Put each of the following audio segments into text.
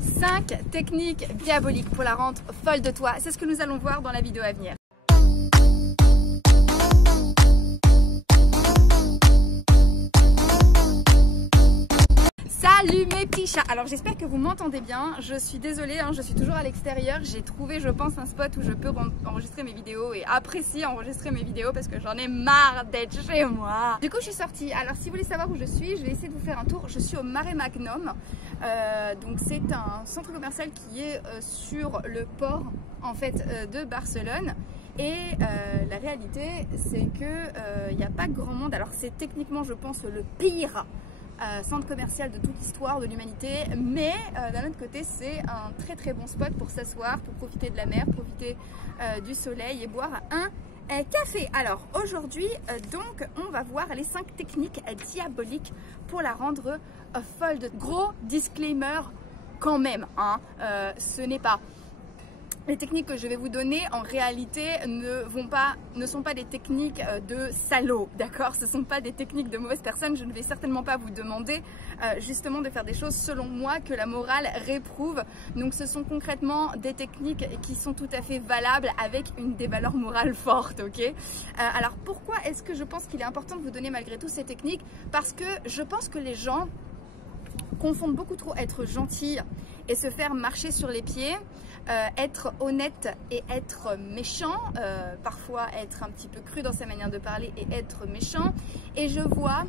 5 techniques diaboliques pour la rendre folle de toi. C'est ce que nous allons voir dans la vidéo à venir. Salut mes petits chats. Alors j'espère que vous m'entendez bien. Je suis désolée, je suis toujours à l'extérieur. J'ai trouvé, je pense, un spot où je peux enregistrer mes vidéos et apprécier enregistrer mes vidéos parce que j'en ai marre d'être chez moi. Du coup je suis sortie. Alors si vous voulez savoir où je suis, je vais essayer de vous faire un tour. Je suis au Marais Magnum. Donc c'est un centre commercial qui est sur le port en fait de Barcelone. Et la réalité c'est que il n'y a pas grand monde. Alors c'est techniquement, je pense, le pire centre commercial de toute l'histoire de l'humanité, mais d'un autre côté c'est un très très bon spot pour s'asseoir, pour profiter de la mer, profiter du soleil et boire un café. Alors aujourd'hui donc on va voir les 5 techniques diaboliques pour la rendre folle de... Gros disclaimer quand même, ce n'est pas... Les techniques que je vais vous donner en réalité ne sont pas des techniques de salauds, d'accord? Ce ne sont pas des techniques de mauvaises personnes. Je ne vais certainement pas vous demander justement de faire des choses selon moi que la morale réprouve. Donc ce sont concrètement des techniques qui sont tout à fait valables avec des valeurs morales fortes, ok? Alors pourquoi est-ce que je pense qu'il est important de vous donner malgré tout ces techniques? Parce que je pense que les gens confondent beaucoup trop être gentil et se faire marcher sur les pieds, être honnête et être méchant, parfois être un petit peu cru dans sa manière de parler et être méchant. Et je vois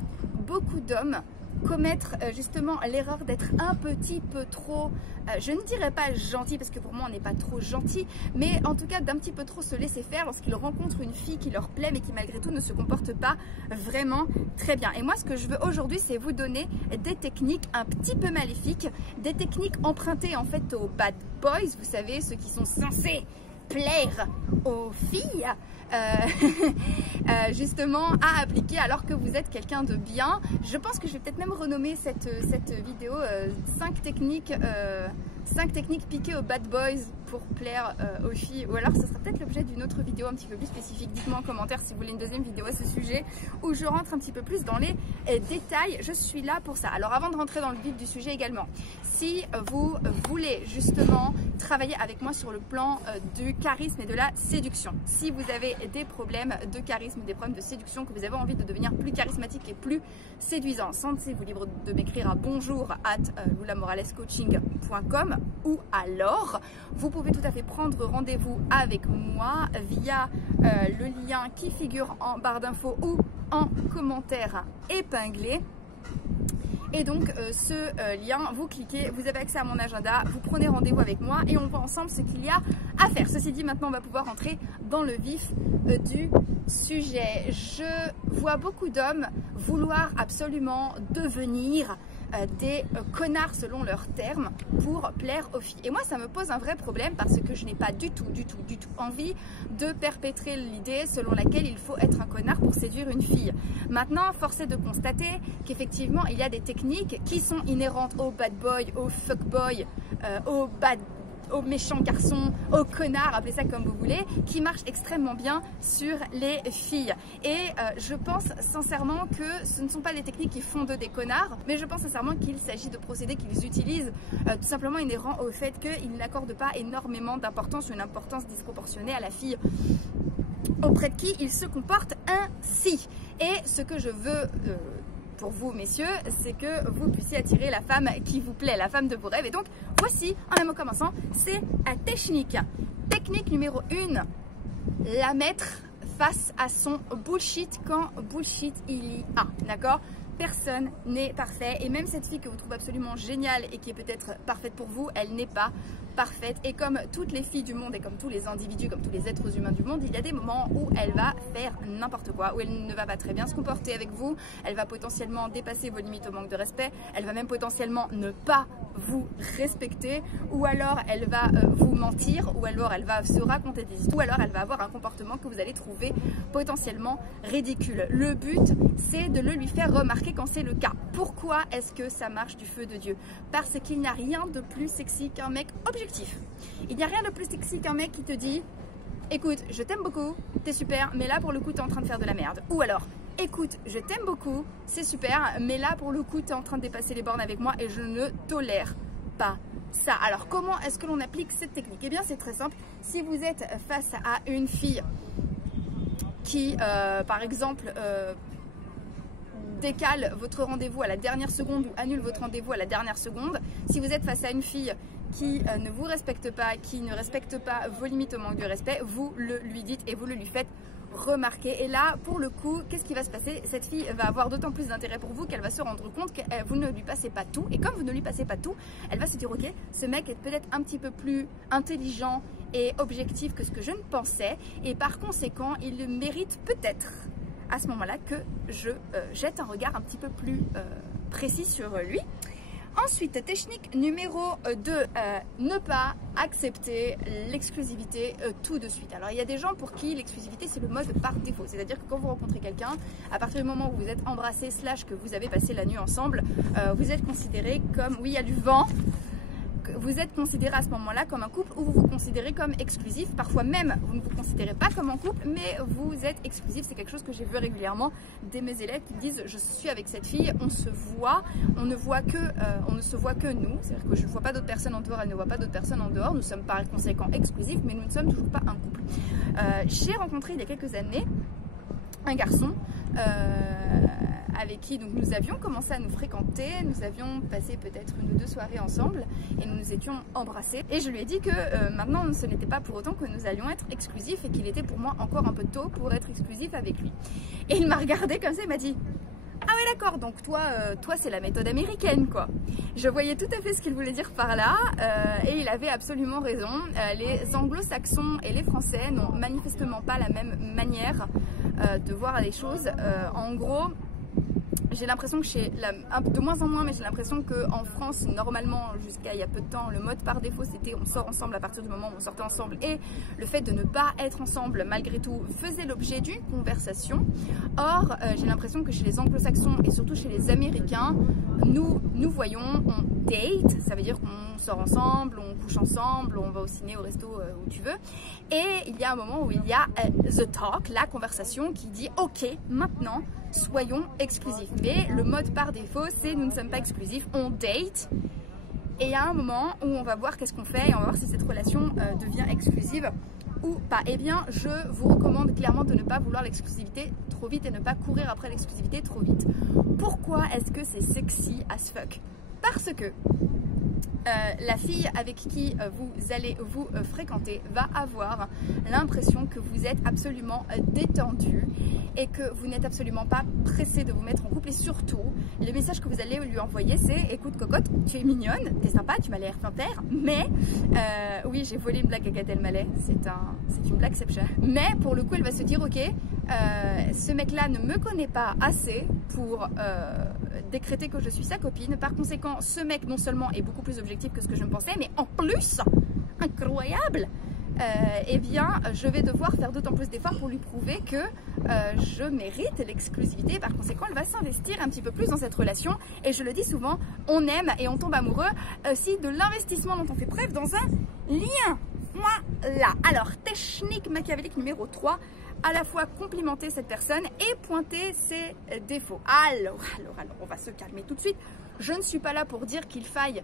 beaucoup d'hommes commettre justement l'erreur d'être un petit peu trop, je ne dirais pas gentil parce que pour moi on n'est pas trop gentil, mais en tout cas d'un petit peu trop se laisser faire lorsqu'ils rencontrent une fille qui leur plaît mais qui malgré tout ne se comporte pas vraiment très bien. Et moi ce que je veux aujourd'hui c'est vous donner des techniques un petit peu maléfiques, des techniques empruntées en fait aux bad boys, vous savez ceux qui sont censés plaire aux filles, justement à appliquer alors que vous êtes quelqu'un de bien. Je pense que je vais peut-être même renommer cette vidéo 5 techniques piquées aux bad boys pour plaire aux filles, ou alors ce sera peut-être l'objet d'une autre vidéo un petit peu plus spécifique. Dites-moi en commentaire si vous voulez une deuxième vidéo à ce sujet où je rentre un petit peu plus dans les détails. Je suis là pour ça. Alors avant de rentrer dans le vif du sujet également, si vous voulez justement travailler avec moi sur le plan du charisme et de la séduction, si vous avez des problèmes de charisme, des problèmes de séduction, que vous avez envie de devenir plus charismatique et plus séduisant, sentez-vous libre de m'écrire à bonjour@lulamoralescoaching.com ou alors vous pouvez tout à fait prendre rendez-vous avec moi via le lien qui figure en barre d'infos ou en commentaire épinglé. Et donc ce lien, vous cliquez, vous avez accès à mon agenda, vous prenez rendez-vous avec moi et on voit ensemble ce qu'il y a à faire. Ceci dit, maintenant on va pouvoir entrer dans le vif du sujet. Je vois beaucoup d'hommes vouloir absolument devenir des connards selon leurs termes pour plaire aux filles. Et moi ça me pose un vrai problème parce que je n'ai pas du tout envie de perpétrer l'idée selon laquelle il faut être un connard pour séduire une fille. Maintenant, force est de constater qu'effectivement il y a des techniques qui sont inhérentes aux bad boys, aux fuck boys, aux méchants garçons, aux connards, appelez ça comme vous voulez, qui marchent extrêmement bien sur les filles. Et je pense sincèrement que ce ne sont pas des techniques qui font d'eux des connards, mais je pense sincèrement qu'il s'agit de procédés qu'ils utilisent tout simplement inhérents au fait qu'ils n'accordent pas énormément d'importance ou une importance disproportionnée à la fille auprès de qui ils se comportent ainsi. Et ce que je veux pour vous messieurs, c'est que vous puissiez attirer la femme qui vous plaît, la femme de vos rêves. Et donc voici, en un mot commençant, c'est la technique. Technique numéro 1, la mettre face à son bullshit quand bullshit il y a, d'accord? Personne n'est parfait et même cette fille que vous trouvez absolument géniale et qui est peut-être parfaite pour vous, elle n'est pas parfaite. Et comme toutes les filles du monde et comme tous les individus, comme tous les êtres humains du monde, il y a des moments où elle va faire n'importe quoi, où elle ne va pas très bien se comporter avec vous, elle va potentiellement dépasser vos limites au manque de respect, elle va même potentiellement ne pas vous respecter, ou alors elle va vous mentir, ou alors elle va se raconter des histoires, ou alors elle va avoir un comportement que vous allez trouver potentiellement ridicule. Le but, c'est de le lui faire remarquer quand c'est le cas. Pourquoi est-ce que ça marche du feu de Dieu? Parce qu'il n'y a rien de plus sexy qu'un mec objectif. Il n'y a rien de plus sexy qu'un mec qui te dit écoute, je t'aime beaucoup, t'es super, mais là pour le coup t'es en train de faire de la merde. Ou alors écoute, je t'aime beaucoup, c'est super, mais là pour le coup t'es en train de dépasser les bornes avec moi et je ne tolère pas ça. Alors comment est-ce que l'on applique cette technique? Eh bien c'est très simple. Si vous êtes face à une fille qui par exemple décale votre rendez-vous à la dernière seconde ou annule votre rendez-vous à la dernière seconde, si vous êtes face à une fille qui ne vous respecte pas, qui ne respecte pas vos limites au manque de respect, vous le lui dites et vous le lui faites remarquer. Et là, pour le coup, qu'est-ce qui va se passer? Cette fille va avoir d'autant plus d'intérêt pour vous qu'elle va se rendre compte que vous ne lui passez pas tout. Et comme vous ne lui passez pas tout, elle va se dire ok, ce mec est peut-être un petit peu plus intelligent et objectif que ce que je ne pensais. Et par conséquent, il mérite peut-être à ce moment-là que je jette un regard un petit peu plus précis sur lui. Ensuite, technique numéro 2, ne pas accepter l'exclusivité tout de suite. Alors, il y a des gens pour qui l'exclusivité, c'est le mode par défaut. C'est-à-dire que quand vous rencontrez quelqu'un, à partir du moment où vous êtes embrassé, / que vous avez passé la nuit ensemble, vous êtes considéré comme, oui, il y a du vent, vous êtes considéré à ce moment-là comme un couple ou vous vous considérez comme exclusif. Parfois même, vous ne vous considérez pas comme un couple, mais vous êtes exclusif. C'est quelque chose que j'ai vu régulièrement de mes élèves qui me disent je suis avec cette fille, on se voit, on ne se voit que nous. C'est-à-dire que je ne vois pas d'autres personnes en dehors, elle ne voit pas d'autres personnes en dehors. Nous sommes par conséquent exclusifs, mais nous ne sommes toujours pas un couple. J'ai rencontré il y a quelques années un garçon avec qui donc, nous avions commencé à nous fréquenter, nous avions passé peut-être 1 ou 2 soirées ensemble et nous nous étions embrassés. Et je lui ai dit que maintenant ce n'était pas pour autant que nous allions être exclusifs et qu'il était pour moi encore un peu tôt pour être exclusif avec lui. Et il m'a regardé comme ça, il m'a dit ah ouais d'accord, donc toi c'est la méthode américaine quoi. Je voyais tout à fait ce qu'il voulait dire par là et il avait absolument raison. Les anglo-saxons et les français n'ont manifestement pas la même manière de voir les choses. En gros, j'ai l'impression que de moins en moins, mais j'ai l'impression qu'en France, normalement, jusqu'à il y a peu de temps, le mode par défaut, c'était on sort ensemble à partir du moment où on sortait ensemble. Et le fait de ne pas être ensemble, malgré tout, faisait l'objet d'une conversation. Or, j'ai l'impression que chez les anglo-saxons et surtout chez les américains, nous voyons, on date, ça veut dire qu'on sort ensemble, on couche ensemble, on va au ciné, au resto, où tu veux. Et il y a un moment où il y a the talk, la conversation qui dit ok, maintenant, soyons exclusifs. Mais le mode par défaut, c'est nous ne sommes pas exclusifs, on date. Et il y a un moment où on va voir qu'est-ce qu'on fait et on va voir si cette relation devient exclusive ou pas. Eh bien, je vous recommande clairement de ne pas vouloir l'exclusivité trop vite et ne pas courir après l'exclusivité trop vite. Pourquoi est-ce que c'est sexy as fuck? Parce que la fille avec qui vous allez vous fréquenter va avoir l'impression que vous êtes absolument détendu et que vous n'êtes absolument pas pressé de vous mettre en couple. Et surtout, le message que vous allez lui envoyer, c'est écoute cocotte, tu es mignonne, t'es sympa, tu m'as l'air sincère, mais oui, j'ai volé une blague à Gad Elmaleh, c'est une blagueception. Mais pour le coup, elle va se dire ok, ce mec-là ne me connaît pas assez pour décréter que je suis sa copine. Par conséquent, ce mec non seulement est beaucoup plus objectif que ce que je ne pensais, mais en plus, incroyable, eh bien, je vais devoir faire d'autant plus d'efforts pour lui prouver que je mérite l'exclusivité. Par conséquent, elle va s'investir un petit peu plus dans cette relation. Et je le dis souvent, on aime et on tombe amoureux aussi de l'investissement dont on fait preuve dans un lien. Voilà. Alors, technique machiavélique numéro 3. À la fois complimenter cette personne et pointer ses défauts. Alors, on va se calmer tout de suite. Je ne suis pas là pour dire qu'il faille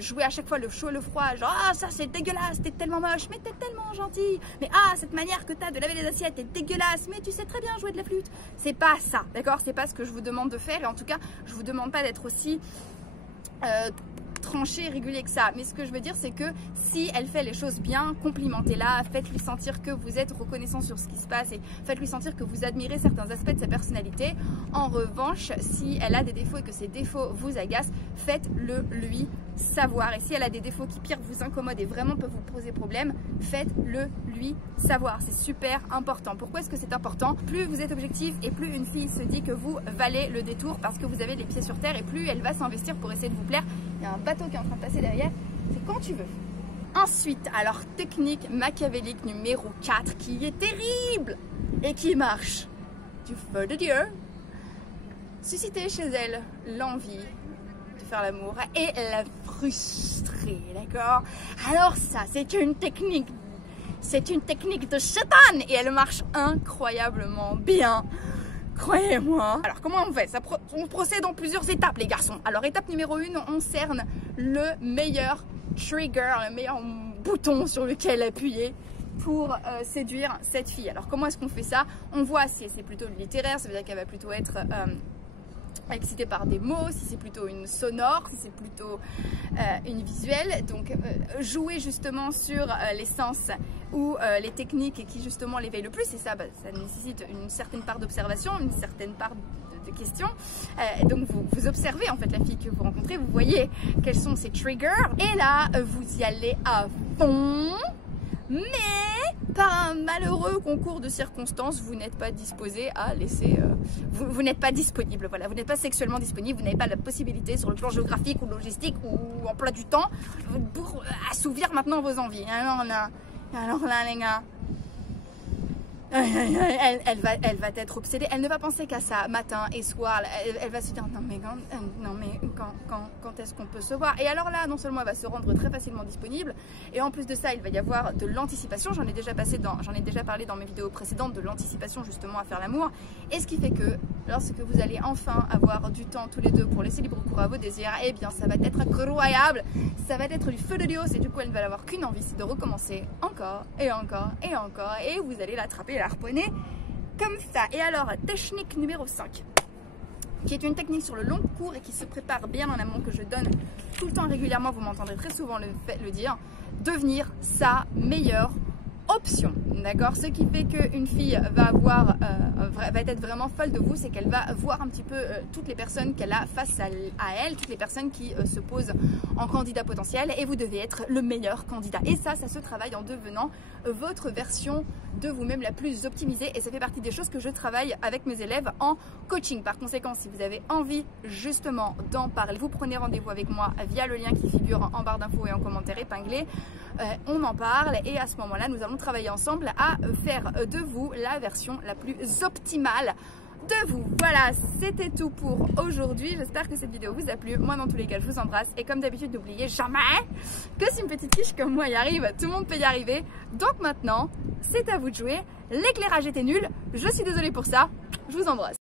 jouer à chaque fois le chaud et le froid, genre ah ça c'est dégueulasse, t'es tellement moche, mais t'es tellement gentil, mais ah cette manière que t'as de laver les assiettes est dégueulasse, mais tu sais très bien jouer de la flûte. C'est pas ça, d'accord? C'est pas ce que je vous demande de faire et en tout cas je vous demande pas d'être aussi tranché et régulier que ça, mais ce que je veux dire c'est que si elle fait les choses bien, complimentez-la, faites-lui sentir que vous êtes reconnaissant sur ce qui se passe et faites-lui sentir que vous admirez certains aspects de sa personnalité. En revanche, si elle a des défauts et que ces défauts vous agacent, faites-le lui savoir. Et si elle a des défauts qui pire vous incommodent et vraiment peuvent vous poser problème, faites-le lui savoir. C'est super important. Pourquoi est-ce que c'est important? Plus vous êtes objectif et plus une fille se dit que vous valez le détour parce que vous avez les pieds sur terre et plus elle va s'investir pour essayer de vous plaire. Il y a un bateau qui est en train de passer derrière, c'est quand tu veux. Ensuite, alors technique machiavélique numéro 4 qui est terrible et qui marche du feu de Dieu. Susciter chez elle l'envie de faire l'amour et la frustrer, d'accord? Alors ça, c'est une technique de Satan et elle marche incroyablement bien. croyez-moi. Alors comment on fait ça? On procède en plusieurs étapes les garçons. Alors étape numéro 1, on cerne le meilleur trigger, le meilleur bouton sur lequel appuyer pour séduire cette fille. Alors comment est-ce qu'on fait ça? On voit si c'est plutôt littéraire, ça veut dire qu'elle va plutôt être excitée par des mots, si c'est plutôt une sonore, si c'est plutôt une visuelle. Donc jouer justement sur les sens ou les techniques qui justement l'éveillent le plus, et ça, ça nécessite une certaine part d'observation, une certaine part de questions. Donc vous observez en fait la fille que vous rencontrez, vous voyez quels sont ses triggers, et là vous y allez à fond. Mais par un malheureux concours de circonstances, vous n'êtes pas disposé à laisser... vous n'êtes pas disponible, voilà, vous n'êtes pas sexuellement disponible, vous n'avez pas la possibilité sur le plan géographique ou logistique ou emploi du temps pour assouvir maintenant vos envies. Alors là les gars, elle va être obsédée, elle ne va penser qu'à ça matin et soir, elle va se dire non mais quand est-ce qu'on peut se voir? Et alors là, non seulement elle va se rendre très facilement disponible, et en plus de ça, il va y avoir de l'anticipation. J'en ai déjà parlé dans mes vidéos précédentes de l'anticipation justement à faire l'amour, et ce qui fait que lorsque vous allez enfin avoir du temps tous les deux pour laisser libre cours à vos désirs, eh bien ça va être incroyable, ça va être du feu de Dios, et du coup elle ne va avoir qu'une envie, c'est de recommencer encore et encore et encore, et vous allez l'attraper, la harponner comme ça. Et alors, technique numéro 5, qui est une technique sur le long cours et qui se prépare bien en amont, que je donne tout le temps régulièrement, vous m'entendrez très souvent le dire, devenir sa meilleure option, d'accord? Ce qui fait qu'une fille va être vraiment folle de vous, c'est qu'elle va voir un petit peu toutes les personnes qu'elle a face à elle, toutes les personnes qui se posent en candidat potentiel, et vous devez être le meilleur candidat. Et ça se travaille en devenant votre version de vous-même la plus optimisée, et ça fait partie des choses que je travaille avec mes élèves en coaching. Par conséquent, si vous avez envie justement d'en parler, vous prenez rendez-vous avec moi via le lien qui figure en barre d'infos et en commentaire épinglé. On en parle, et à ce moment-là, nous allons travailler ensemble à faire de vous la version la plus optimale de vous. Voilà, c'était tout pour aujourd'hui. J'espère que cette vidéo vous a plu. Moi, dans tous les cas, je vous embrasse, et comme d'habitude, n'oubliez jamais que si une petite quiche comme moi y arrive, tout le monde peut y arriver. Donc maintenant, c'est à vous de jouer. L'éclairage était nul, je suis désolée pour ça. Je vous embrasse.